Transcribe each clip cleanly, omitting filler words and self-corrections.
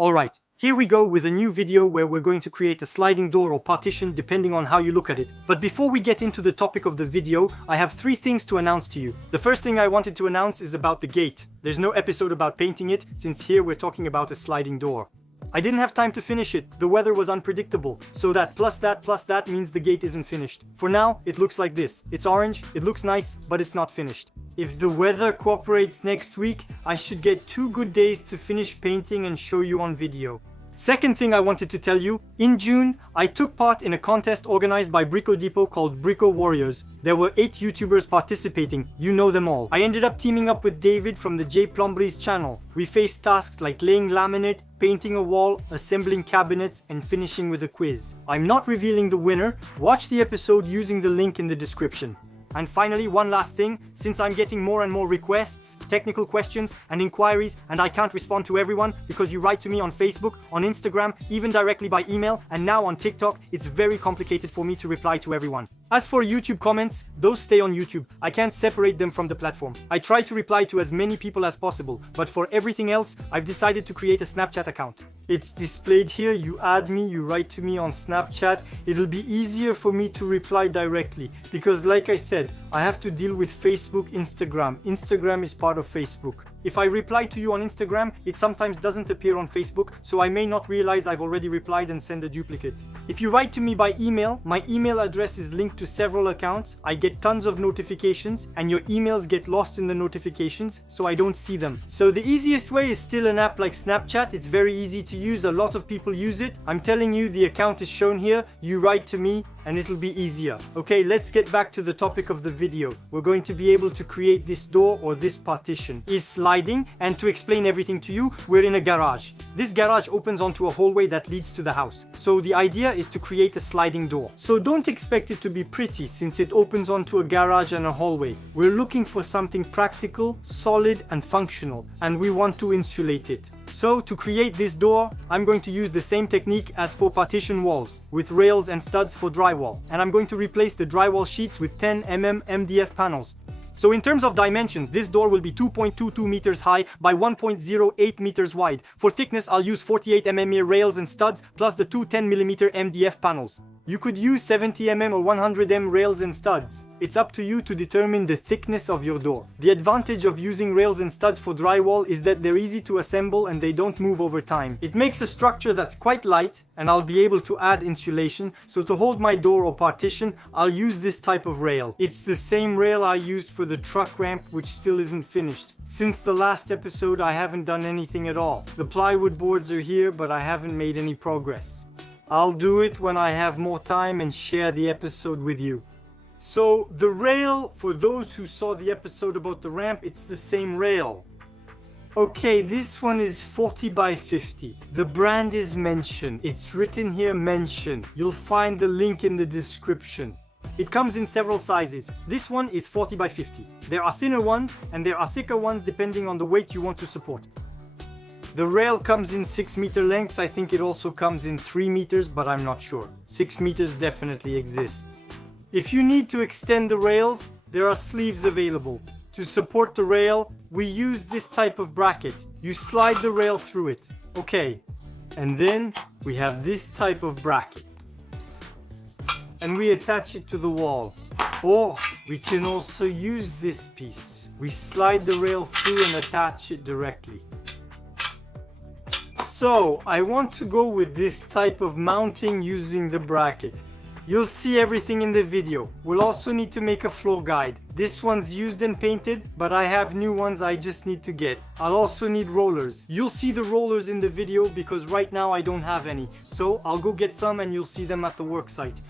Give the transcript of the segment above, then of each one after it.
Alright, here we go with a new video where we're going to create a sliding door or partition depending on how you look at it. But before we get into the topic of the video, I have 3 things to announce to you. The first thing I wanted to announce is about the gate. There's no episode about painting it, since here we're talking about a sliding door. I didn't have time to finish it, the weather was unpredictable, so that plus that means the gate isn't finished. For now, it looks like this. It's orange, it looks nice, but it's not finished. If the weather cooperates next week, I should get 2 good days to finish painting and show you on video. Second thing I wanted to tell you, in June, I took part in a contest organized by Brico Depot called Brico Warriors. There were 8 YouTubers participating, you know them all. I ended up teaming up with David from the J Plombery's channel. We faced tasks like laying laminate, painting a wall, assembling cabinets, and finishing with a quiz. I'm not revealing the winner, watch the episode using the link in the description. And finally, one last thing, since I'm getting more and more requests, technical questions and inquiries, and I can't respond to everyone because you write to me on Facebook, on Instagram, even directly by email, and now on TikTok, it's very complicated for me to reply to everyone. As for YouTube comments, those stay on YouTube. I can't separate them from the platform. I try to reply to as many people as possible, but for everything else, I've decided to create a Snapchat account. It's displayed here, you add me, you write to me on Snapchat. It'll be easier for me to reply directly, because like I said, I have to deal with Facebook, Instagram. Instagram is part of Facebook. If I reply to you on Instagram, it sometimes doesn't appear on Facebook, so I may not realize I've already replied and send a duplicate. If you write to me by email, my email address is linked to several accounts, I get tons of notifications, and your emails get lost in the notifications, so I don't see them. So the easiest way is still an app like Snapchat. It's very easy to use, a lot of people use it. I'm telling you, the account is shown here, you write to me, and it'll be easier. Okay, let's get back to the topic of the video. We're going to be able to create this door or this partition. Is sliding, and to explain everything to you, we're in a garage. This garage opens onto a hallway that leads to the house. So the idea is to create a sliding door. So don't expect it to be pretty since it opens onto a garage and a hallway. We're looking for something practical, solid and functional, and we want to insulate it. So to create this door, I'm going to use the same technique as for partition walls, with rails and studs for drywall. And I'm going to replace the drywall sheets with 10 mm MDF panels. So in terms of dimensions, this door will be 2.22 meters high by 1.08 meters wide. For thickness, I'll use 48 mm rails and studs, plus the two 10 mm MDF panels. You could use 70 mm or 100 mm rails and studs. It's up to you to determine the thickness of your door. The advantage of using rails and studs for drywall is that they're easy to assemble and they don't move over time. It makes a structure that's quite light, and I'll be able to add insulation. So to hold my door or partition, I'll use this type of rail. It's the same rail I used for the truck ramp, which still isn't finished. Since the last episode, I haven't done anything at all. The plywood boards are here, but I haven't made any progress. I'll do it when I have more time and share the episode with you. So the rail, for those who saw the episode about the ramp, it's the same rail. Okay, this one is 40 by 50. The brand is mentioned. It's written here, mention. You'll find the link in the description. It comes in several sizes. This one is 40 by 50. There are thinner ones and there are thicker ones depending on the weight you want to support. The rail comes in 6 meter lengths. I think it also comes in 3 meters, but I'm not sure. 6 meters definitely exists. If you need to extend the rails, there are sleeves available. To support the rail, we use this type of bracket. You slide the rail through it. Okay, and then we have this type of bracket. And we attach it to the wall. Or we can also use this piece. We slide the rail through and attach it directly. So I want to go with this type of mounting using the bracket. You'll see everything in the video. We'll also need to make a floor guide. This one's used and painted, but I have new ones I just need to get. I'll also need rollers. You'll see the rollers in the video because right now I don't have any. So I'll go get some and you'll see them at the worksite.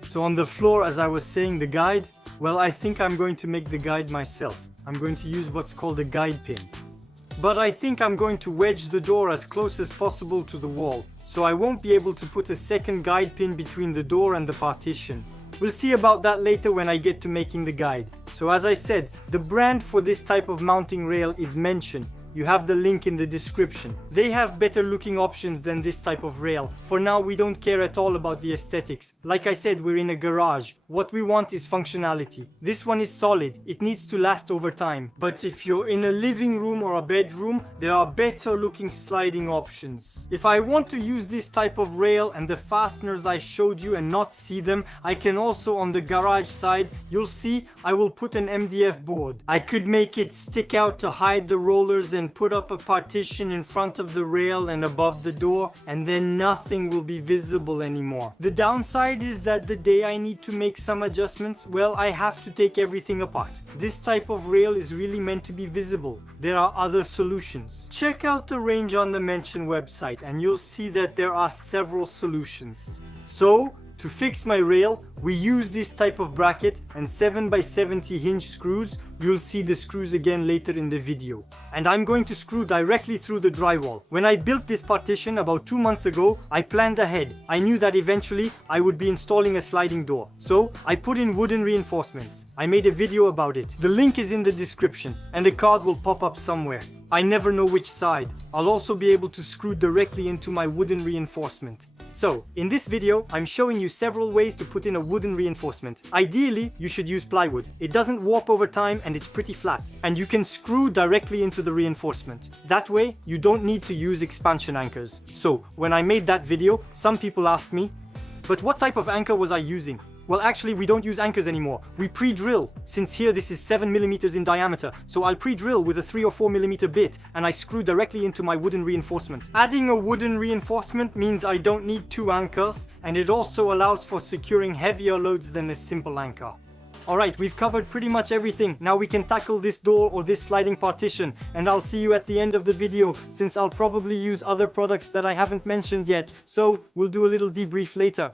So on the floor, as I was saying, the guide, well, I think I'm going to make the guide myself. I'm going to use what's called a guide pin. But I think I'm going to wedge the door as close as possible to the wall, so I won't be able to put a second guide pin between the door and the partition. We'll see about that later when I get to making the guide. So as I said, the brand for this type of mounting rail is mentioned. you have the link in the description. They have better looking options than this type of rail. For now, we don't care at all about the aesthetics. Like I said, we're in a garage. What we want is functionality. This one is solid. It needs to last over time. But if you're in a living room or a bedroom, there are better looking sliding options. If I want to use this type of rail and the fasteners I showed you and not see them, I can also, on the garage side, you'll see I will put an MDF board. I could make it stick out to hide the rollers and put up a partition in front of the rail and above the door, and then nothing will be visible anymore. The downside is that the day I need to make some adjustments, well, I have to take everything apart. This type of rail is really meant to be visible. There are other solutions. Check out the range on the mentioned website and you'll see that there are several solutions. So, to fix my rail, we use this type of bracket and 7x70 hinge screws. You'll see the screws again later in the video. And I'm going to screw directly through the drywall. When I built this partition about 2 months ago, I planned ahead. I knew that eventually I would be installing a sliding door. So I put in wooden reinforcements. I made a video about it. The link is in the description and the card will pop up somewhere. I never know which side. I'll also be able to screw directly into my wooden reinforcement. So, in this video, I'm showing you several ways to put in a wooden reinforcement. Ideally, you should use plywood. It doesn't warp over time and it's pretty flat. And you can screw directly into the reinforcement. That way, you don't need to use expansion anchors. So, when I made that video, some people asked me, but what type of anchor was I using? Well, actually, we don't use anchors anymore. We pre-drill. Since here this is 7mm in diameter, so I'll pre-drill with a 3 or 4mm bit and I screw directly into my wooden reinforcement. Adding a wooden reinforcement means I don't need 2 anchors, and it also allows for securing heavier loads than a simple anchor. Alright, we've covered pretty much everything. Now we can tackle this door or this sliding partition, and I'll see you at the end of the video, since I'll probably use other products that I haven't mentioned yet. So we'll do a little debrief later.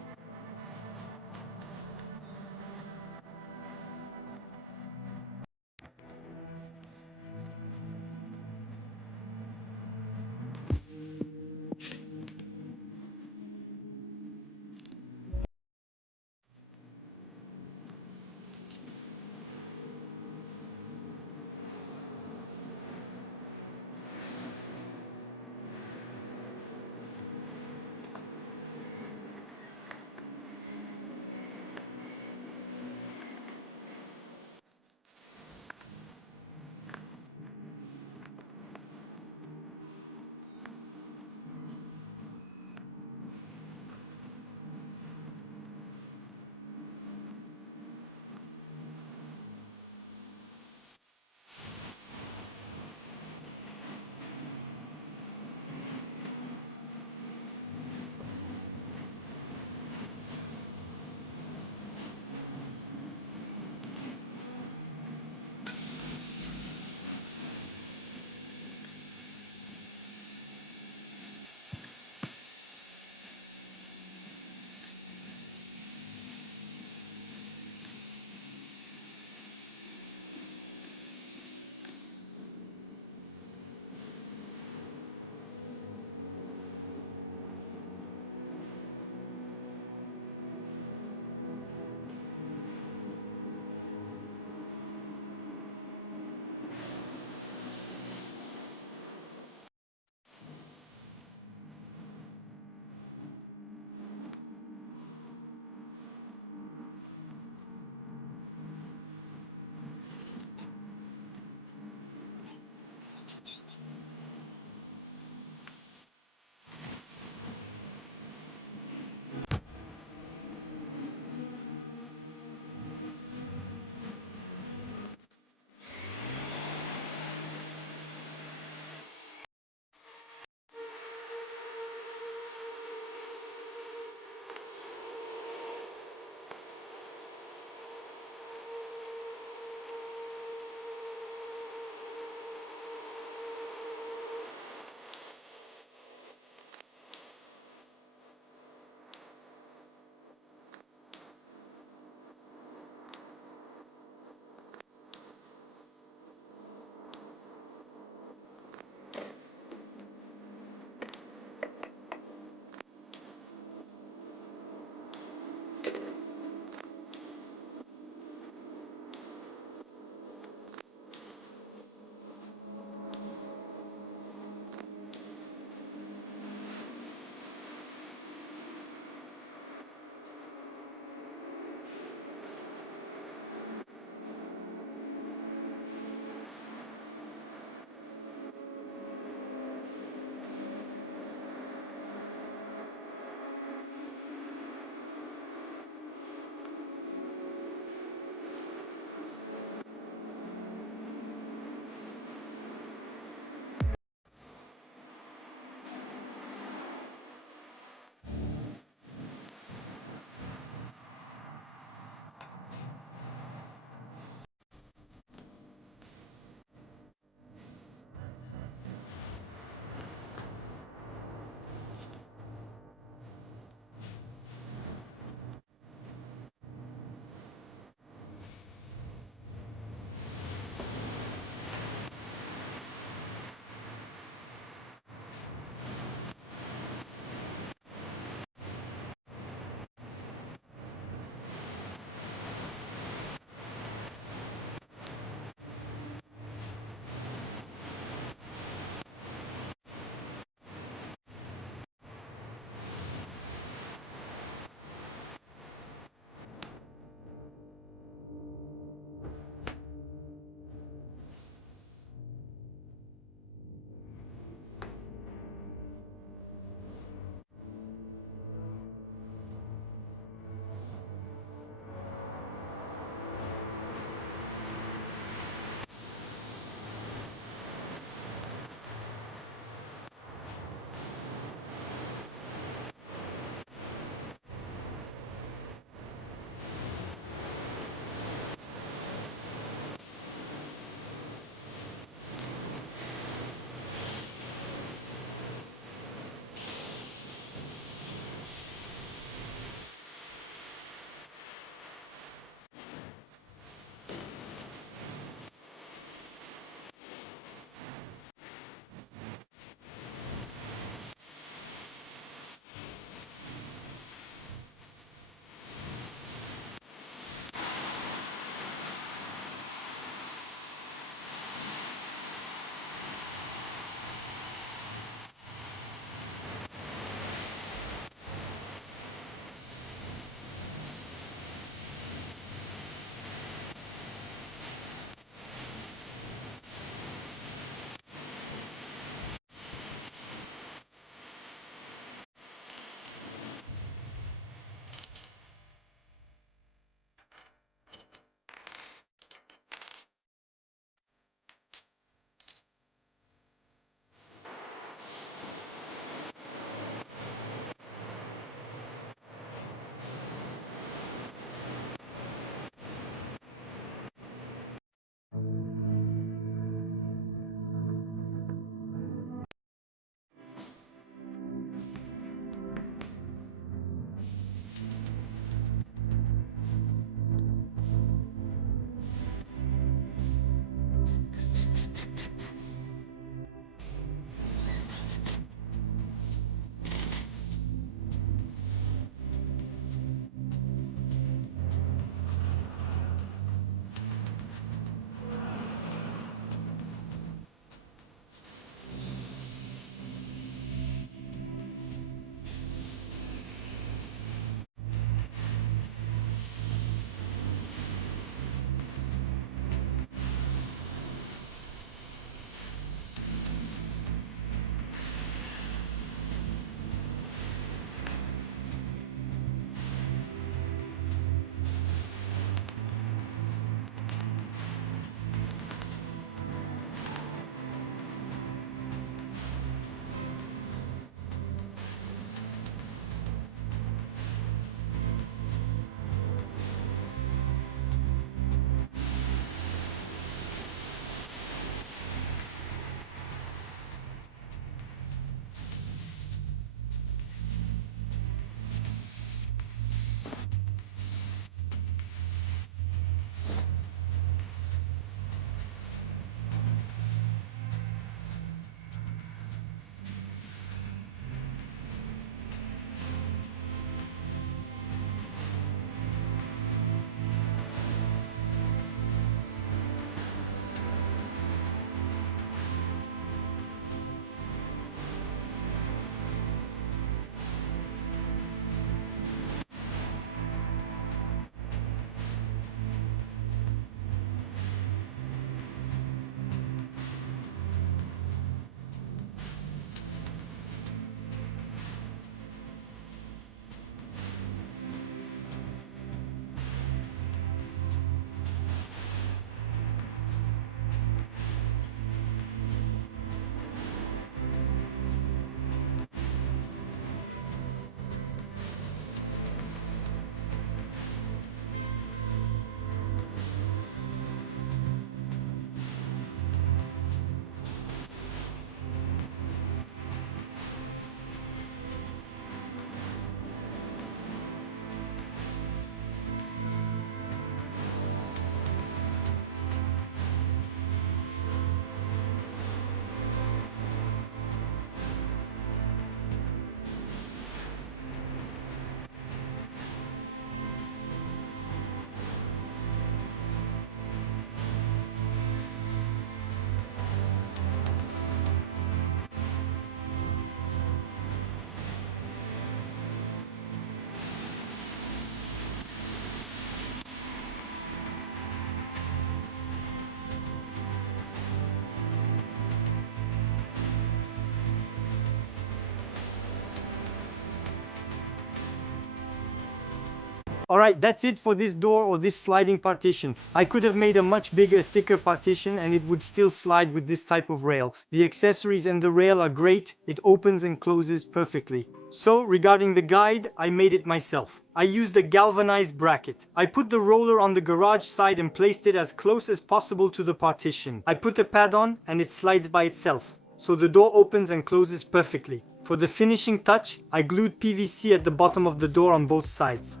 Alright, that's it for this door or this sliding partition. I could have made a much bigger, thicker partition and it would still slide with this type of rail. The accessories and the rail are great. It opens and closes perfectly. So, regarding the guide, I made it myself. I used a galvanized bracket. I put the roller on the garage side and placed it as close as possible to the partition. I put a pad on and it slides by itself. So the door opens and closes perfectly. For the finishing touch, I glued PVC at the bottom of the door on both sides.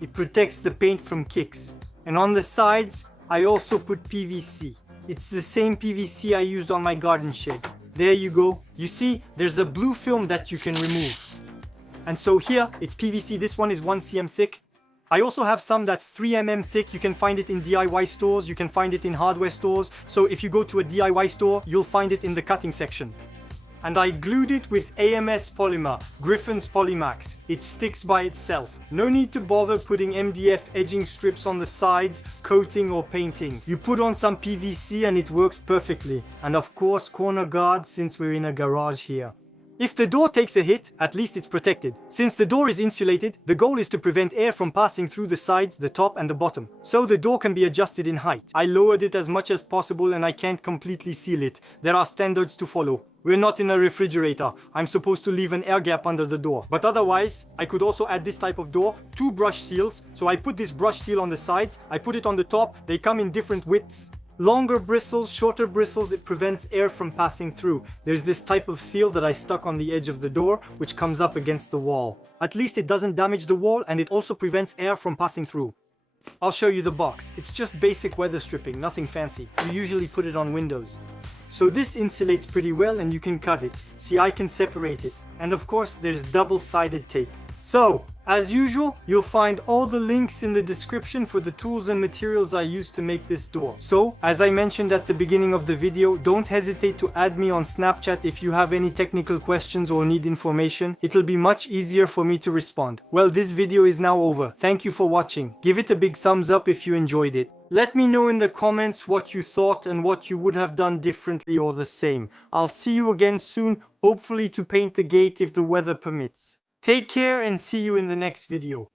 It protects the paint from kicks. And on the sides, I also put PVC. It's the same PVC I used on my garden shed. There you go. You see, there's a blue film that you can remove. And so here, it's PVC. This one is 1 cm thick. I also have some that's 3 mm thick. You can find it in DIY stores. You can find it in hardware stores. So if you go to a DIY store, you'll find it in the cutting section. And I glued it with AMS polymer, Griffon's Polymax. It sticks by itself. No need to bother putting MDF edging strips on the sides, coating or painting. You put on some PVC and it works perfectly. And of course corner guards since we're in a garage here. If the door takes a hit, at least it's protected. Since the door is insulated, the goal is to prevent air from passing through the sides, the top and the bottom. So the door can be adjusted in height. I lowered it as much as possible and I can't completely seal it. There are standards to follow. We're not in a refrigerator. I'm supposed to leave an air gap under the door. But otherwise, I could also add this type of door, 2 brush seals. So I put this brush seal on the sides, I put it on the top, they come in different widths. Longer bristles, shorter bristles, it prevents air from passing through. There's this type of seal that I stuck on the edge of the door, which comes up against the wall. At least it doesn't damage the wall and it also prevents air from passing through. I'll show you the box. It's just basic weather stripping, nothing fancy. You usually put it on windows. So this insulates pretty well and you can cut it. See, I can separate it. And of course, there's double-sided tape. So, as usual, you'll find all the links in the description for the tools and materials I used to make this door. So, as I mentioned at the beginning of the video, don't hesitate to add me on Snapchat if you have any technical questions or need information. It'll be much easier for me to respond. Well, this video is now over. Thank you for watching. Give it a big thumbs up if you enjoyed it. Let me know in the comments what you thought and what you would have done differently or the same. I'll see you again soon, hopefully to paint the gate if the weather permits. Take care and see you in the next video.